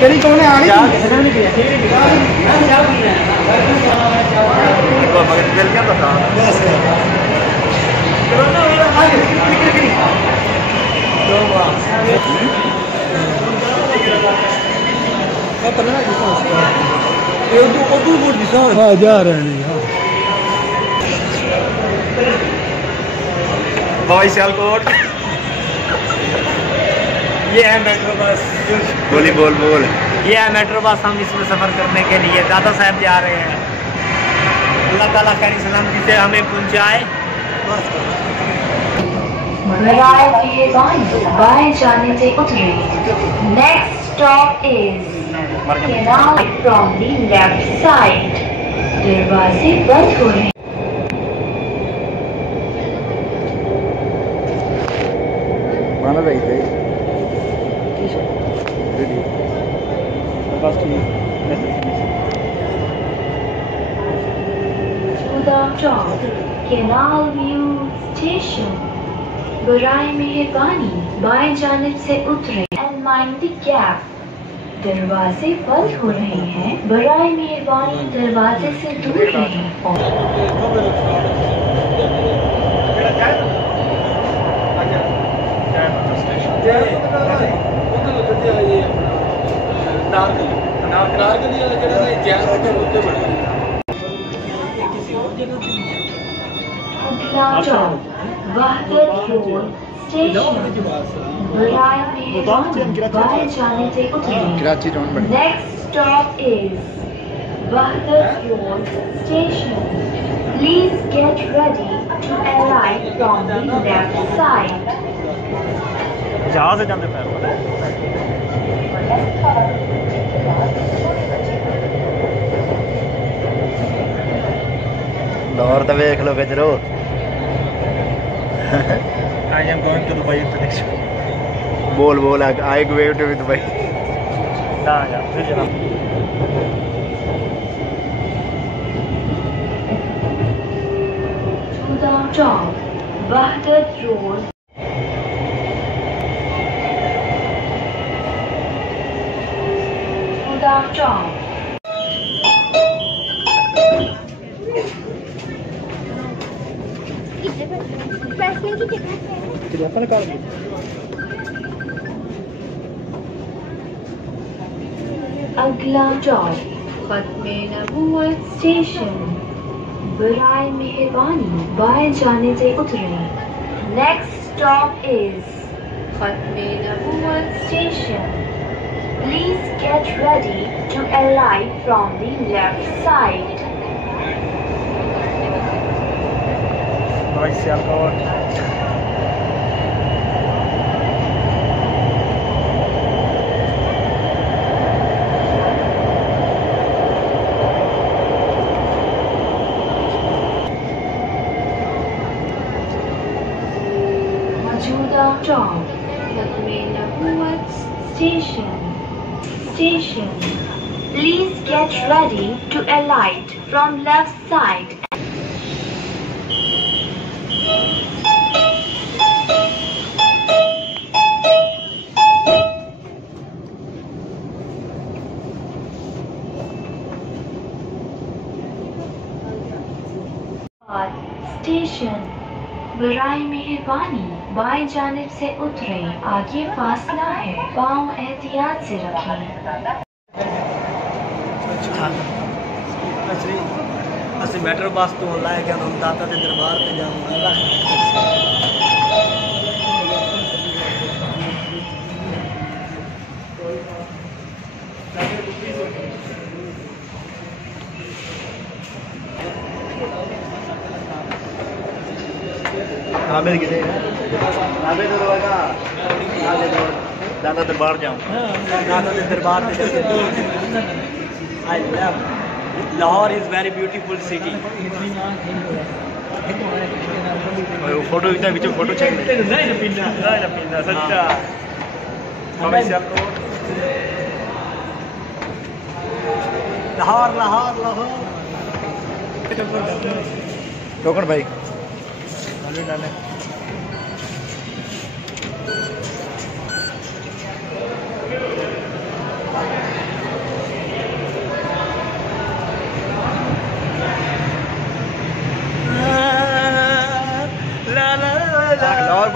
केड़ी कौन है आगे देखो मगर दिल क्या बता हाँ जा रहे हैं भाई सियालकोट ये है मेट्रो बस। बोली बोल बोल ये है मेट्रो बस। हम इसमें सफ़र करने के लिए दादा साहब जा रहे हैं। अल्लाह ताला खैर सलामती से हमें पहुँचाए। बाएं जाने से उतरे। Next stop is canal from the left side. दरवाजे बंद हो रहे हैं। माना रही थे केनाल व्यू स्टेशन। बराए मेहरबानी बाएं जानिब से उतरे एंड माइंड द गैप। दरवाजे बंद हो रहे हैं। बराए मेहरबानी दरवाजे से दूर रहें। Wahdat road station. बराए मेहरबानी बाएं जाने से उतरे। Next stop is Wahdat road station. Please get ready to arrive from the left side. जहाज से जाते पैर लाहौर तो देख लो Gajro I am going to Dubai introduction. बोल बोल आई गो टू दुबई ना यार फिर जनाब वहदत रोड। अगला स्टॉप खत्मे नबूवत स्टेशन। बराए मेहरबानी बाएं जाने से उतरे। Next stop is Khatm-e Nabuwat station. Please get ready to arrive from the left side. भाई Sialkot Stop. Khatme Nabouwat Station. Please get ready to alight from left side. Station. बराए मेहरबानी बाएं जानिब से उतरे। आगे फासला है। पाँव एहतियात से रखें। असं मेट्रो बस तो लाए गया हम दाता के दरबार पे जाऊंगा। आमिर किधर है? आमिर तो लगा दादा दरबार जाऊँ। दादा के दरबार पे जाते। I love Lahore is very beautiful city. वो फोटो इतना बीच फोटो चाहिए। नहीं ना पीना सच्चा। हमें सियालकोट लाहौर टोकन भाई डाले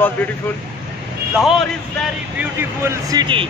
बहुत beautiful. Lahore is very beautiful city.